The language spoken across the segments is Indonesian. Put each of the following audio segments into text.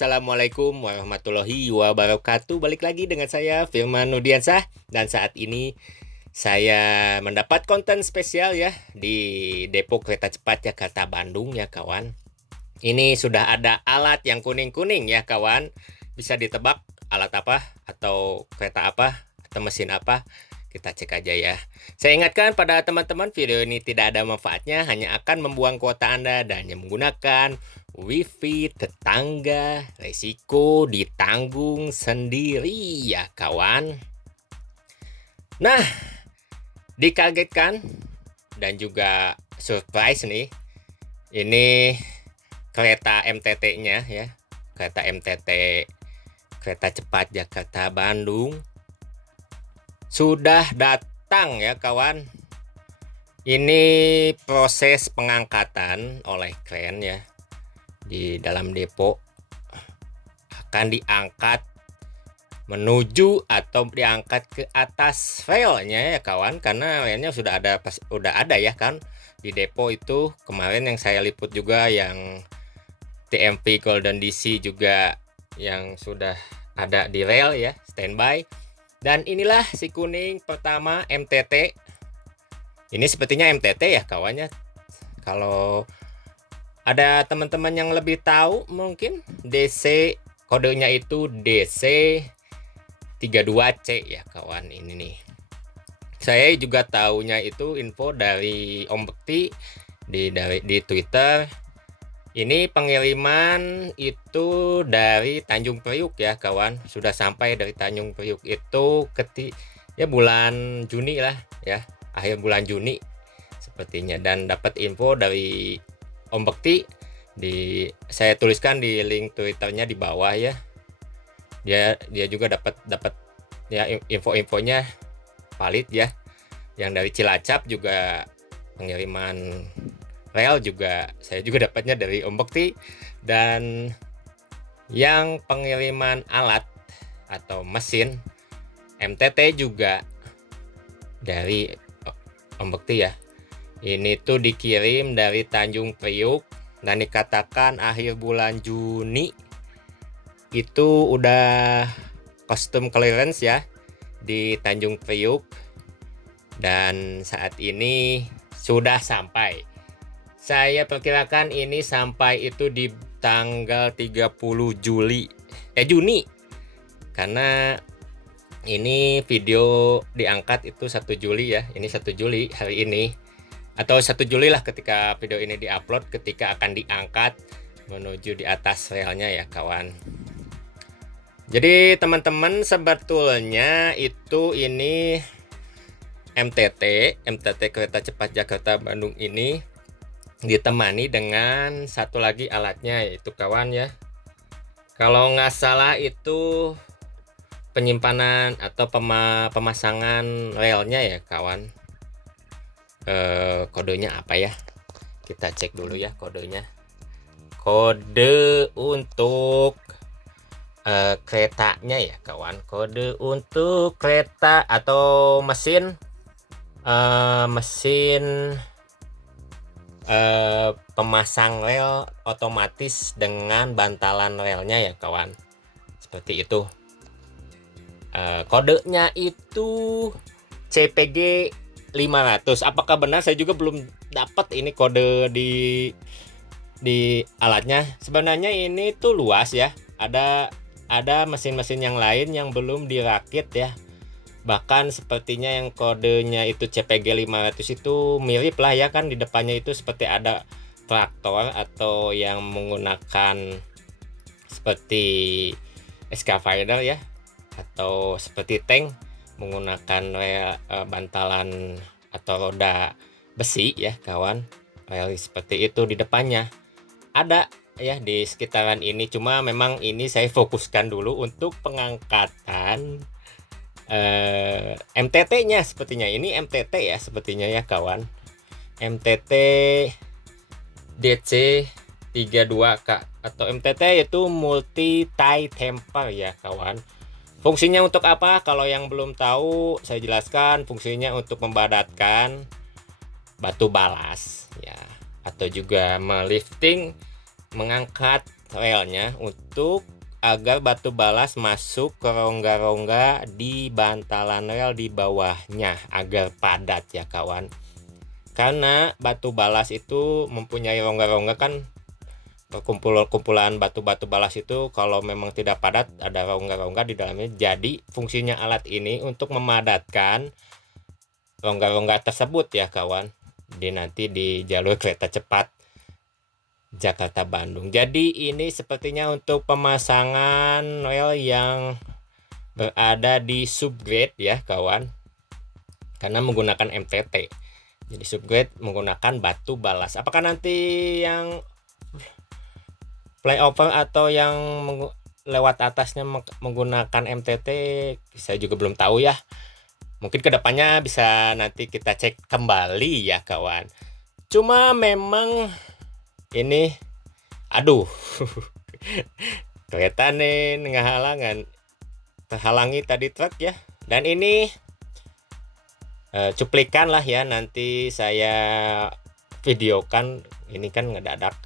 Assalamualaikum warahmatullahi wabarakatuh. Balik lagi dengan saya Firman Nudiansah. Dan saat ini saya mendapat konten spesial ya di Depo Kereta Cepat Jakarta Bandung ya kawan. Ini sudah ada alat yang kuning-kuning ya kawan. Bisa ditebak alat apa atau kereta apa atau mesin apa. Kita cek aja ya. Saya ingatkan pada teman-teman, video ini tidak ada manfaatnya, hanya akan membuang kuota Anda dan yang menggunakan wifi tetangga, resiko ditanggung sendiri ya kawan. Nah, dikagetkan dan juga surprise nih. Ini kereta MTT-nya ya. Kereta MTT Kereta Cepat Jakarta Bandung sudah datang ya kawan. Ini proses pengangkatan oleh kren ya. Di dalam depo akan diangkat menuju atau diangkat ke atas relnya ya kawan, karena relnya sudah ada ya kan di depo itu. Kemarin yang saya liput juga yang TMV Golden DC juga yang sudah ada di rel ya, standby. Dan inilah si kuning pertama MTT. Ini sepertinya MTT ya kawannya. Kalau ada teman-teman yang lebih tahu mungkin DC, kodenya itu DC32C ya kawan. Ini nih. Saya juga tahunya itu info dari Om Bekti di Twitter. Ini pengiriman itu dari Tanjung Priuk ya kawan. Sudah sampai dari Tanjung Priuk itu bulan Juni lah ya, akhir bulan Juni sepertinya. Dan dapat info dari Om Bekti, saya tuliskan di link Twitternya di bawah ya. Dia juga dapat ya info-infonya valid ya. Yang dari Cilacap juga pengiriman rel juga saya juga dapatnya dari Om Bekti. Dan yang pengiriman alat atau mesin MTT juga dari Om Bekti ya. Ini tuh dikirim dari Tanjung Priuk dan dikatakan akhir bulan Juni itu udah custom clearance ya di Tanjung Priuk. Dan saat ini sudah sampai. Saya perkirakan ini sampai itu di tanggal 30 Juni. Karena ini video diangkat itu 1 Juli ya. Ini 1 Juli hari ini. Atau 1 Juli lah ketika video ini diupload, ketika akan diangkat menuju di atas relnya ya kawan. Jadi teman-teman, sebetulnya itu ini MTT Kereta Cepat Jakarta Bandung ini ditemani dengan satu lagi alatnya, yaitu kawan ya. Kalau nggak salah itu penyimpanan atau pemasangan relnya ya kawan. Kodenya apa ya? Kita cek dulu ya kodenya. Kode untuk keretanya ya kawan. Kode untuk kereta atau mesin pemasang rel otomatis dengan bantalan relnya ya kawan. Seperti itu. Kodenya itu CPG 500. Apakah benar? Saya juga belum dapat ini kode di alatnya. Sebenarnya ini tuh luas ya. Ada mesin-mesin yang lain yang belum dirakit ya. Bahkan sepertinya yang kodenya itu CPG 500 itu mirip lah ya kan, di depannya itu seperti ada traktor atau yang menggunakan seperti excavator ya, atau seperti tank menggunakan bantalan atau roda besi ya kawan. Rel seperti itu di depannya ada ya di sekitaran ini. Cuma memang ini saya fokuskan dulu untuk pengangkatan MTT-nya. Sepertinya ini MTT ya, sepertinya ya kawan. MTT DC32K atau MTT itu multi tie temper ya kawan. Fungsinya untuk apa? Kalau yang belum tahu saya jelaskan. Fungsinya untuk membadatkan batu balas ya, atau juga melifting, mengangkat relnya untuk agar batu balas masuk ke rongga-rongga di bantalan rel di bawahnya agar padat ya kawan. Karena batu balas itu mempunyai rongga-rongga kan, kumpulan batu-batu balas itu kalau memang tidak padat ada rongga-rongga di dalamnya. Jadi fungsinya alat ini untuk memadatkan rongga-rongga tersebut ya kawan, nanti di jalur kereta cepat Jakarta Bandung. Jadi ini sepertinya untuk pemasangan rel yang berada di subgrade ya kawan, karena menggunakan MTT. Jadi subgrade menggunakan batu balas. Apakah nanti yang flyover atau yang lewat atasnya menggunakan MTT, saya juga belum tahu ya. Mungkin kedepannya bisa nanti kita cek kembali ya kawan. Cuma memang ini aduh kereta nih terhalangi tadi truk ya. Dan ini cuplikan lah ya, nanti saya videokan. Ini kan ngedadak,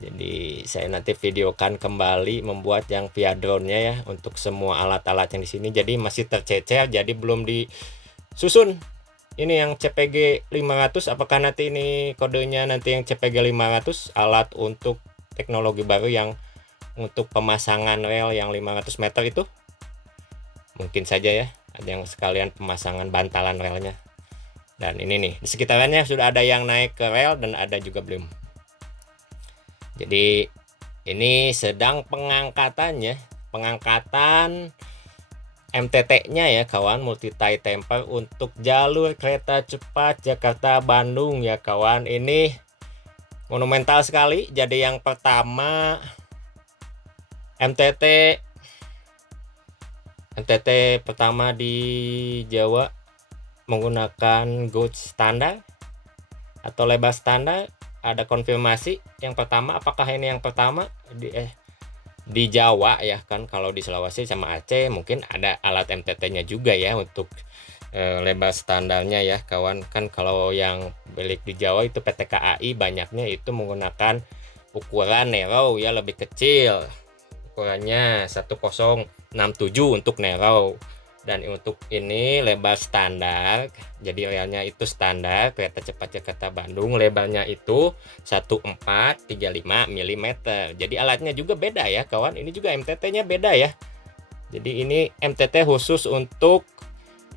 jadi saya nanti videokan kembali membuat yang via drone-nya ya untuk semua alat-alat yang di sini. Jadi masih tercecer, jadi belum disusun. Ini yang CPG 500, apakah nanti ini kodenya nanti yang CPG 500, alat untuk teknologi baru yang untuk pemasangan rel yang 500 meter itu? Mungkin saja ya, ada yang sekalian pemasangan bantalan relnya. Dan ini nih, di sekitarannya sudah ada yang naik ke rel dan ada juga belum. Jadi ini sedang pengangkatan MTT-nya ya kawan, multi tie temper untuk jalur kereta cepat Jakarta Bandung ya kawan. Ini monumental sekali. Jadi yang pertama MTT pertama di Jawa menggunakan gauge standar atau lebar standar. Ada konfirmasi yang pertama, apakah ini yang pertama di Jawa ya kan. Kalau di Sulawesi sama Aceh mungkin ada alat MTT-nya juga ya untuk lebar standarnya ya kawan. Kan kalau yang milik di Jawa itu PT KAI banyaknya itu menggunakan ukuran narrow ya, lebih kecil. Ukurannya 1067 untuk narrow. Dan untuk ini lebar standar, jadi relnya itu standar kereta cepat Jakarta Bandung, lebarnya itu 1435 mm. Jadi alatnya juga beda ya kawan. Ini juga MTT-nya beda ya. Jadi ini MTT khusus untuk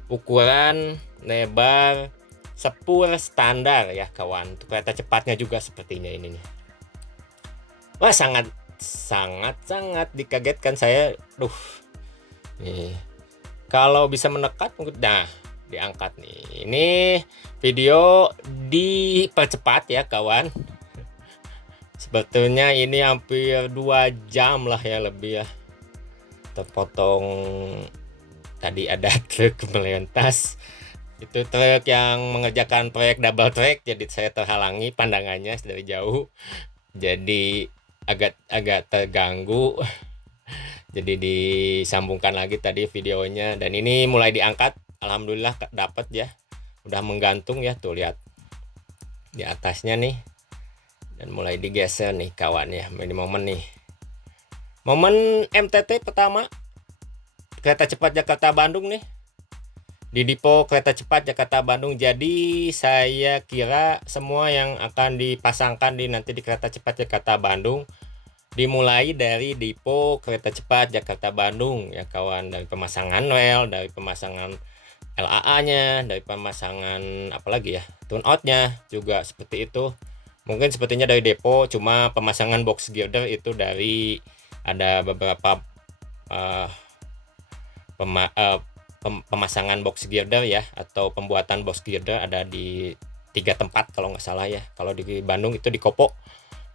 ukuran lebar sepur standar ya kawan. Untuk kereta cepatnya juga sepertinya ininya. Wah, sangat dikagetkan saya. Nih. Kalau bisa menekat, nah diangkat nih. Ini video dipercepat ya kawan. Sebetulnya ini hampir 2 jam lah ya, lebih ya. Terpotong tadi ada truk melintas. Itu truk yang mengerjakan proyek double track, jadi saya terhalangi pandangannya dari jauh. Jadi agak terganggu. Jadi disambungkan lagi tadi videonya, dan ini mulai diangkat. Alhamdulillah dapat ya, udah menggantung ya, tuh lihat di atasnya nih, dan mulai digeser nih kawan ya. Ini momen MTT pertama kereta cepat Jakarta Bandung nih di Depo Kereta Cepat Jakarta Bandung. Jadi saya kira semua yang akan dipasangkan nanti di Kereta Cepat Jakarta Bandung dimulai dari Depo Kereta Cepat Jakarta Bandung ya kawan, dari pemasangan rel, dari pemasangan LAA-nya, dari pemasangan apalagi ya, tune out-nya juga seperti itu. Mungkin sepertinya dari depo, cuma pemasangan box girder itu dari ada beberapa pemasangan box girder ya, atau pembuatan box girder ada di 3 tempat kalau nggak salah ya. Kalau di Bandung itu di Kopo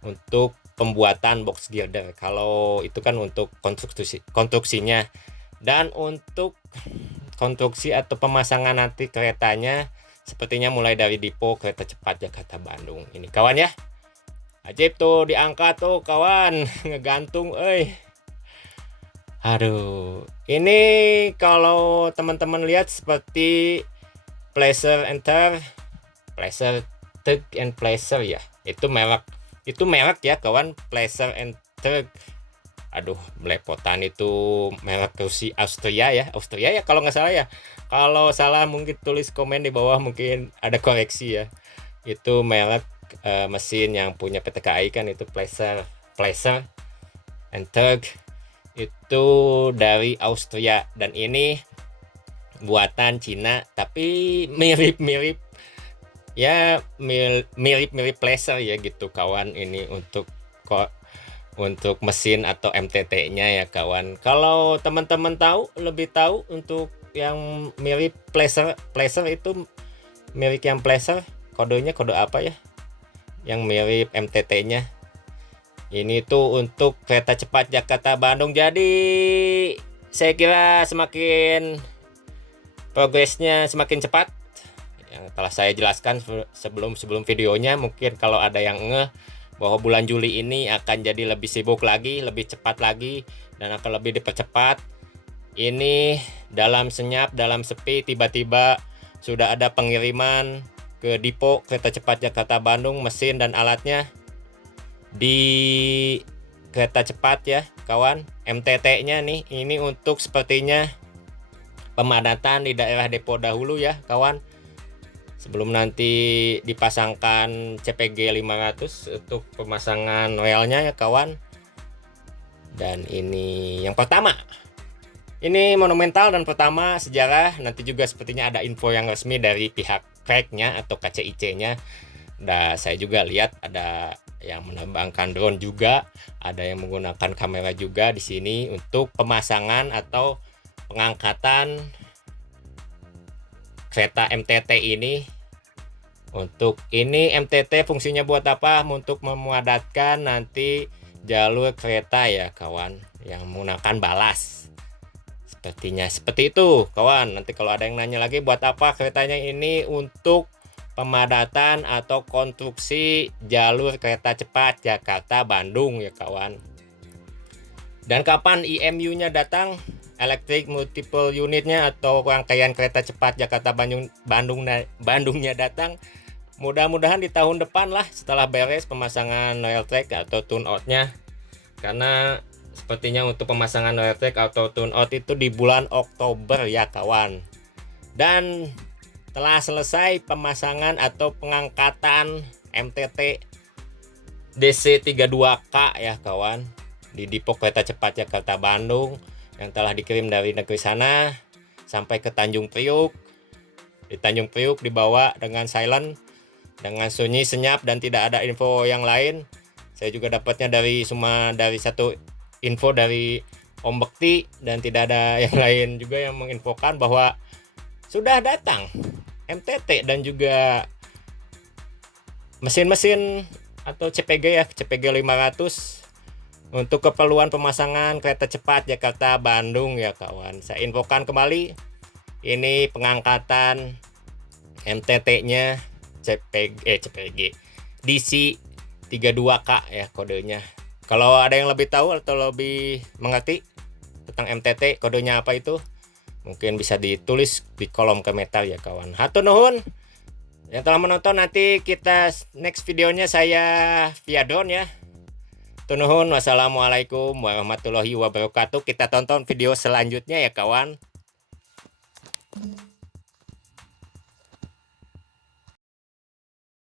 untuk pembuatan box girder. Kalau itu kan untuk konstruksinya, dan untuk konstruksi atau pemasangan nanti keretanya sepertinya mulai dari Depo Kereta Cepat Jakarta Bandung ini kawan ya. Ajaib tuh diangkat tuh kawan, ngegantung aduh. Ini kalau teman-teman lihat seperti Pleasure Tug and Pleasure ya, itu merek ya kawan, Pleasure and truk. Aduh, belepotan itu merek Austria ya. Austria ya kalau nggak salah ya. Kalau salah mungkin tulis komen di bawah, mungkin ada koreksi ya. Itu merek mesin yang punya PT KAI kan, itu Pleasure and Tug, itu dari Austria, dan ini buatan Cina tapi mirip-mirip ya, mirip-mirip Pleasure ya gitu kawan. Ini untuk mesin atau MTT-nya ya kawan. Kalau teman-teman lebih tahu untuk yang mirip Pleasure itu, mirip yang Pleasure, kodenya kode apa ya? Yang mirip MTT-nya. Ini tuh untuk kereta cepat Jakarta Bandung. Jadi saya kira semakin progresnya semakin cepat. Yang telah saya jelaskan sebelum videonya, mungkin kalau ada yang ngeh bahwa bulan Juli ini akan jadi lebih sibuk lagi, lebih cepat lagi, dan akan lebih dipercepat. Ini dalam senyap, dalam sepi, tiba-tiba sudah ada pengiriman ke Dipo Kereta Cepat Jakarta Bandung, mesin dan alatnya di kereta cepat ya kawan. MTT-nya nih, ini untuk sepertinya pemadatan di daerah depo dahulu ya kawan, sebelum nanti dipasangkan CPG 500 untuk pemasangan relnya ya kawan. Dan ini yang pertama, ini monumental dan pertama sejarah. Nanti juga sepertinya ada info yang resmi dari pihak KAI-nya atau KCIC-nya. Nah, saya juga lihat ada yang menerbangkan drone juga, ada yang menggunakan kamera juga di sini untuk pemasangan atau pengangkatan kereta MTT ini. Untuk ini MTT fungsinya buat apa? Untuk memadatkan nanti jalur kereta ya kawan, yang menggunakan balas. Sepertinya seperti itu kawan. Nanti kalau ada yang nanya lagi buat apa keretanya ini, untuk pemadatan atau konstruksi jalur kereta cepat Jakarta Bandung ya kawan. Dan kapan IMU-nya datang, Electric Multiple Unit-nya atau rangkaian kereta cepat Jakarta Bandungnya datang, mudah-mudahan di tahun depan lah, setelah beres pemasangan rail track atau tune out-nya. Karena sepertinya untuk pemasangan rail track atau tune out itu di bulan Oktober ya kawan. Dan telah selesai pemasangan atau pengangkatan MTT DC32K ya kawan, di Dipo Kereta Cepat Jakarta Bandung, yang telah dikirim dari negeri sana sampai ke Tanjung Priuk. Di Tanjung Priuk dibawa dengan silent, dengan sunyi, senyap, dan tidak ada info yang lain. Saya juga dapatnya dari satu info dari Om Bekti, dan tidak ada yang lain juga yang menginfokan bahwa sudah datang MTT dan juga mesin-mesin atau CPG ya, CPG 500 untuk keperluan pemasangan kereta cepat Jakarta Bandung ya kawan. Saya infokan kembali, ini pengangkatan MTT-nya CPG DC 32K ya kodenya. Kalau ada yang lebih tahu atau lebih mengerti tentang MTT kodenya apa itu, mungkin bisa ditulis di kolom komentar ya kawan. Hatur nuhun yang telah menonton. Nanti kita next videonya saya via drone ya. Hatur nuhun. Wassalamualaikum warahmatullahi wabarakatuh. Kita tonton video selanjutnya ya kawan.